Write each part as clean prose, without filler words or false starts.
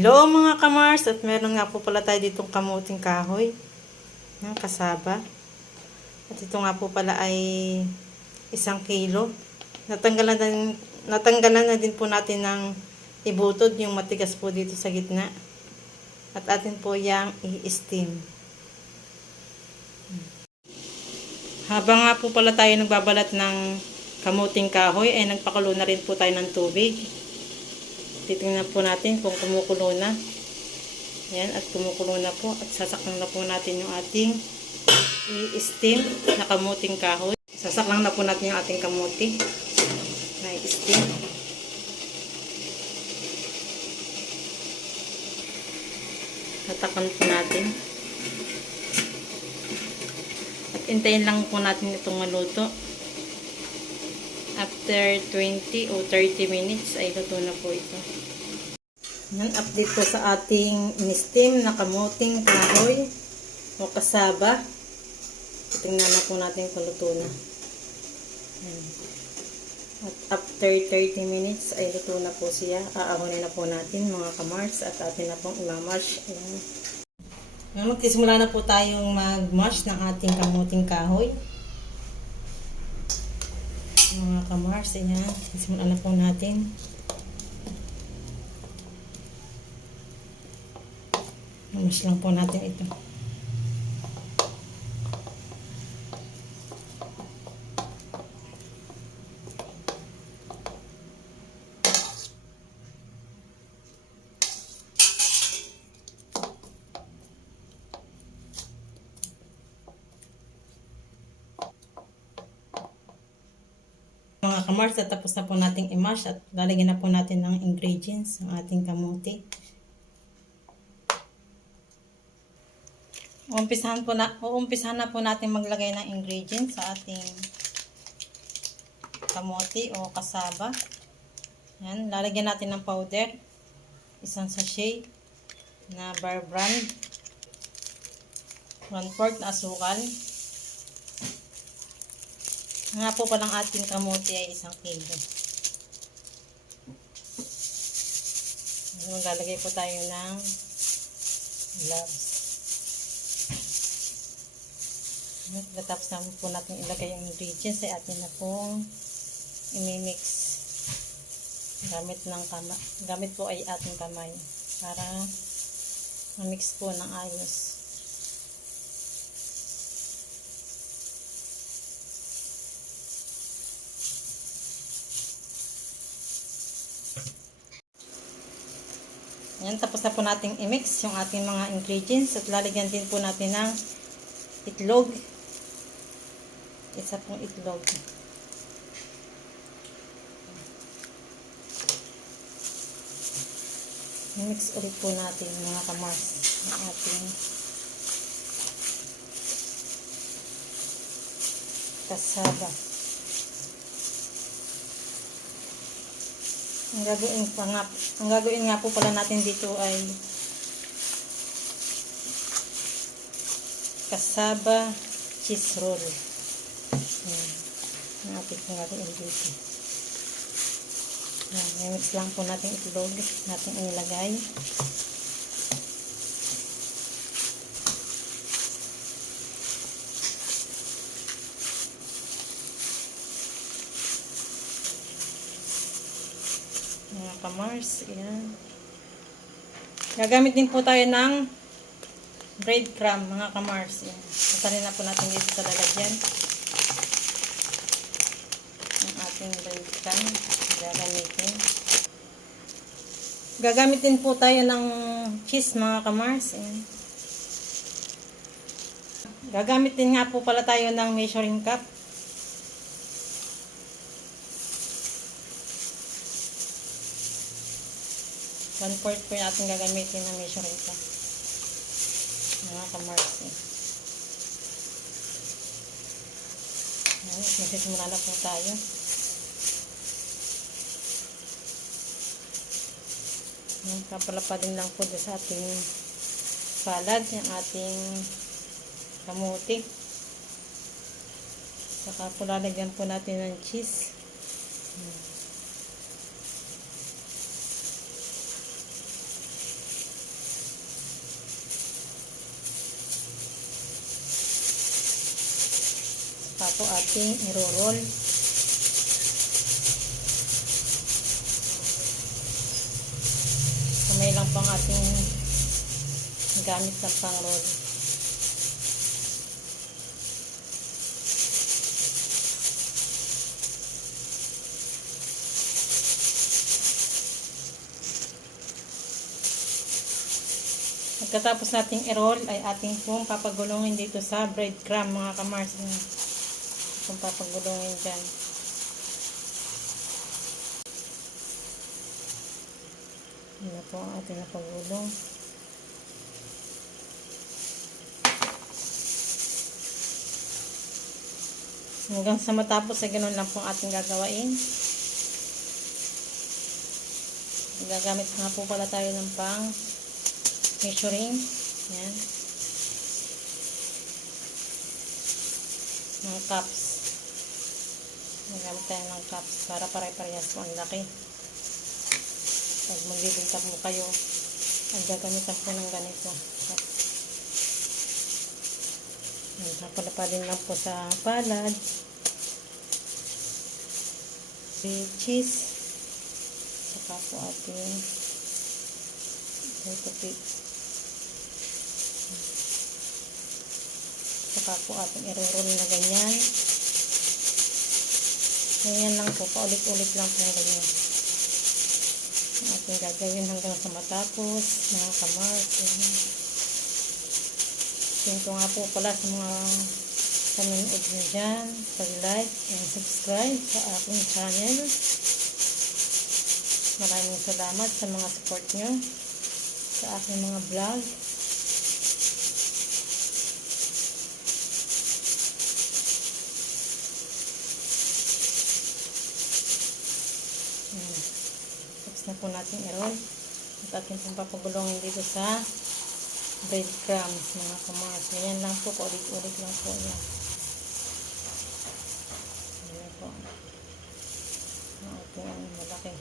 Hello mga kamars, at meron nga po pala tayo ditong kamuting kahoy ng kasaba. At ito nga po pala ay 1 kilo. Natanggalan na din po natin ng ibutod, yung matigas po dito sa gitna. At atin po yang i-steam. Habang nga po pala tayo nagbabalat ng kamuting kahoy, ay nagpakulo na rin po tayo ng tubig. Titingnan po natin kung kumukulo na. Ayan, at kumukulo na po. At sasaklang na po natin yung ating i-steam na kamuting kahoy. Sasaklang na po natin yung ating kamuti na i-steam. Hatakan po natin. At intayin lang po natin itong maluto. After 20 o 30 minutes ay luto na po ito. Yan, update po sa ating in-steam na kamuting kahoy o kasaba. Tingnan na po natin kung luto na. Yan. At after 30 minutes ay luto na po siya. Aahonin na po natin mga kamars at atin na pong imamash. Yan. Magsisimula na po tayong mag-mash ng ating kamuting kahoy. Mga kamars, ayan. Simulan na po natin. Mash lang po natin ito. Mga kamars, at tapos na po nating i-mash at lalagyan na po natin ng ingredients ng ating kamuti. Uumpisahan na po natin maglagay ng ingredients sa ating kamuti o kasaba. Yan, lalagyan natin ng powder, 1 sachet na Bear Brand, 1/4 na asukal. Nga po palang ating kamuti ay 1 kilo. Maglalagay po tayo ng gloves. Tapos naman po natin ilagay yung ingredients ay atin na pong imimix. Gamit po ay ating kamay para ma-mix po ng ayos. Yan, tapos na po nating i-mix yung ating mga ingredients at lalagyan din po natin ng itlog. 1 pong itlog. I-mix ulit po natin mga kamars ang ating kasaba. Ang gagawin nga po pala natin dito ay kasaba cheese roll. Ang ating gagawin dito. I-mix lang po natin itlog natin inilagay. Mga kamars, ayan. Gagamit din po tayo ng breadcrumb, mga kamars. Ayan. Pasalin na po natin dito sa lalagyan. Ang ating breadcrumb. Gagamitin po tayo ng cheese, mga kamars. Ayan. Gagamitin nga po pala tayo ng measuring cup. One-fourth po yung ating gagamitin na measuring cup. Mga kamars. Magsisimula na po tayo. Kapalapadin lang po sa ating salad yung ating kamuti. Saka po lalagyan po natin ng cheese. Saka po ating iro-roll. Kamay lang po ang ating gamit ng pang-roll. Pagkatapos nating i-roll ay ating pong papagulungin dito sa breadcrumb mga kamars. Kung papagulungin dyan. Yan na po ang ating napagulong. Hanggang sa matapos ay ganun lang po ang ating gagawain. Gagamit nga po pala tayo ng pang measuring. Yan. Ng cups. Gagamit tayo ng cups para pare-parehas po ang laki. Pag magbibinta po kayo, ang gagamitan po ng ganito. Papalapadin lang po sa palad. Cheese. Saka po ating tutupi. Saka po ating i-roll na ganyan. Ganyan lang po. Paulit-ulit lang po ganyan. Ating gagawin hanggang sa matapos. Mga kamars. Ito nga po pala sa mga panonood nyo dyan. Pag-like and subscribe sa aking channel. Maraming salamat sa mga support nyo sa aking mga vlog. Tapos na po natin i-roll. At ating pong papagulongin dito sa breadcrumbs mga kamars. Ganyan lang po. Paulit-ulit lang po yan. Ganyan po. Ito ang malaki.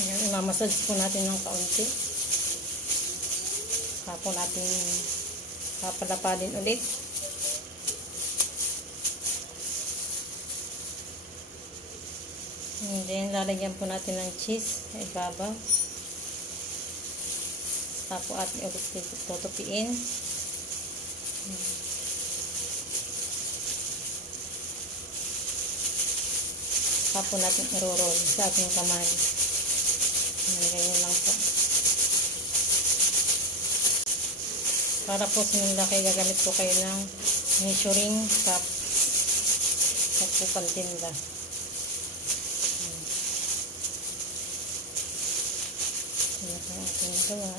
Ayan, imamassage po natin ng kaunti. Saka po natin papalapadin ulit. And then, lalagyan po natin ng cheese sa ibabaw. Saka po ating ulit tutupiin. Saka po natin i-roll sa ating kamay. Ganyan lang po. Para po sinilaki, gagamit po kayo ng measuring cup at po pantinda. Yan po ang ating nagawa.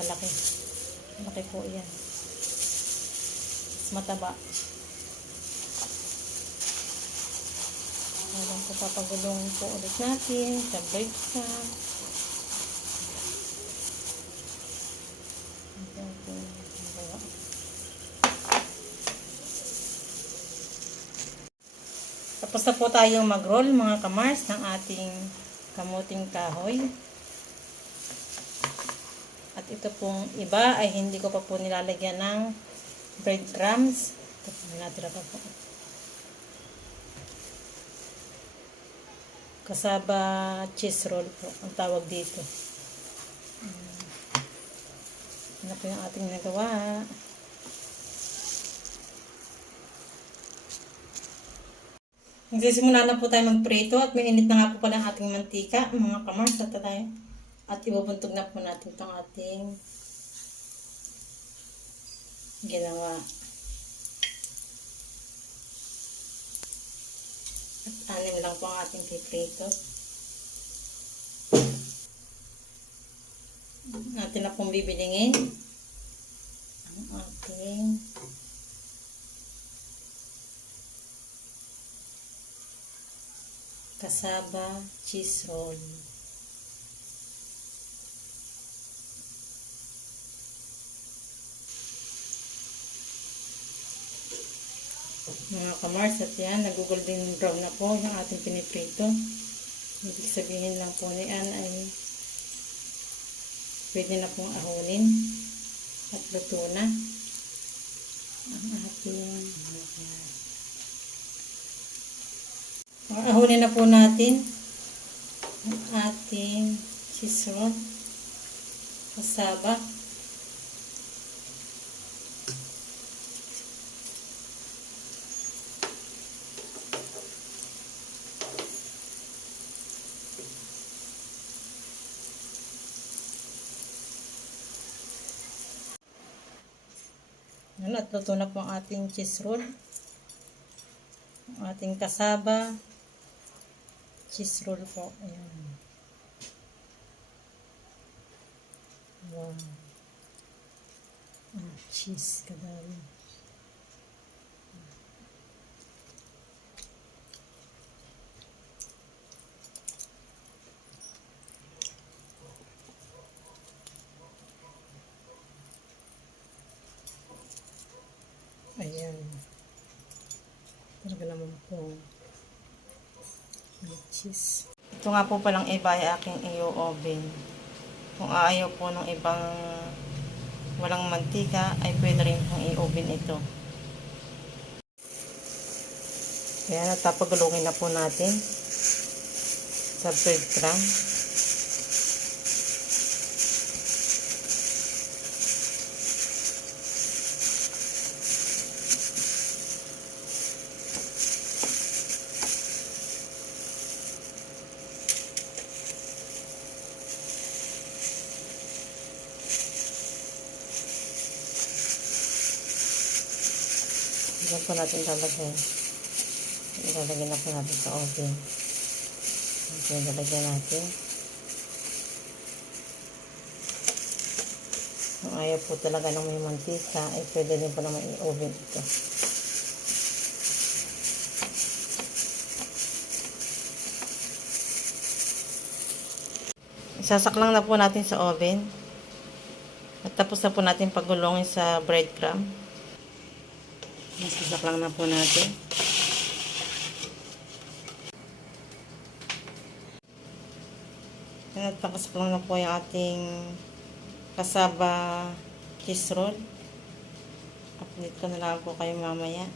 Malaki. Malaki po yan. Mas mataba. Habang po papagulong po ulit natin sa breadcrumb. Tapos na po tayong mag-roll mga kamars ng ating kamuting kahoy. At ito pong iba ay hindi ko pa po nilalagyan ng breadcrumbs. Ito po natira pa po. Kasaba cheese roll po ang tawag dito. Ano po yung ating nagawa. Magsisimula na po tayo magprito at may init na nga po pala ang ating mantika, mga kamars. At ibubuntog na po natin itong ating ginawa. At anim lang po ang ating piprito. Natin na pong bibilingin ang ating kasaba cheese roll. Mga kamars, at yan, nag-golden brown na po yung ating piniprito. Ibig sabihin lang po niyan ay pwede na pong ahunin at luto na ang ating ahunin na po natin ang ating cheese roll kasaba. Yan, at luto na po ang ating cheese roll. Ang ating kasaba cheese roll po. Ayan. Wow. Cheese kadami. Ayan. Talaga naman po. May cheese. Ito nga po palang iba ay aking i-oven. Kung ayaw po ng ibang walang mantika, ay pwede rin pong i-oven ito. Kaya natapagulungin na po natin sa breadcrumb. Diyan po natin lalagay. Ilalagay na po natin sa oven. Ito yung lalagyan natin. Kung ayaw po talaga ng may mantika, ay pwede din po naman i-oven ito. Isasaklang na po natin sa oven. At tapos na po natin pagulongin sa breadcrumb. Isasaklang na po natin. At nakasaklang na po yung ating kasaba cheese roll. Update ko na lang po kayo mamaya.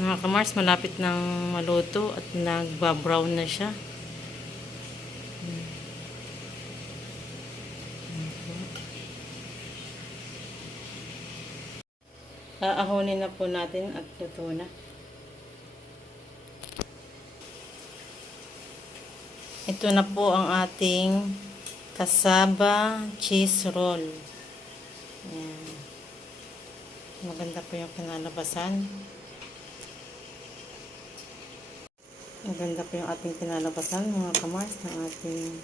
Mga kamars, malapit nang maluto at nagba-brown na siya. Aahonin na po natin at luto na. Ito na po ang ating kasaba cheese roll. Ayan. Maganda po yung kinalabasan. Maganda po yung ating kinalabasan, mga kamars, ng ating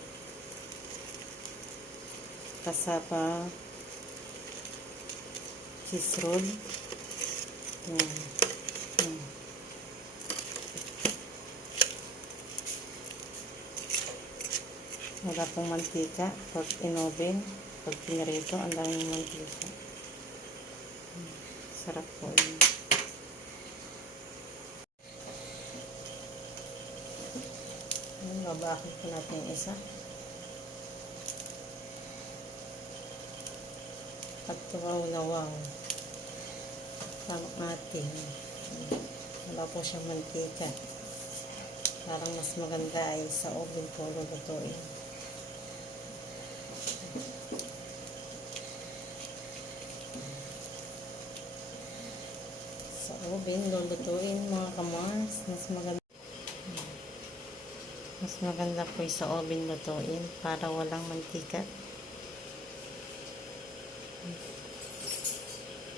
kasaba cheese roll. Ayan. Ayan. Wala pong mantika pag in-oven, pag pinirito, ang daming mantika. Sarap po yun. Babakit po natin yung isa. At wow na wow. Tamak natin. Wala po siyang mantika. Parang mas maganda ay sa oven po lulutuin. Sa oven lulutuin, mga kamars. Mas maganda po sa oven lutuin para walang mantika.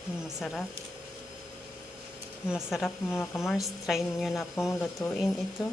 Masarap. Masarap, mga kamars. Try nyo na pong lutuin ito.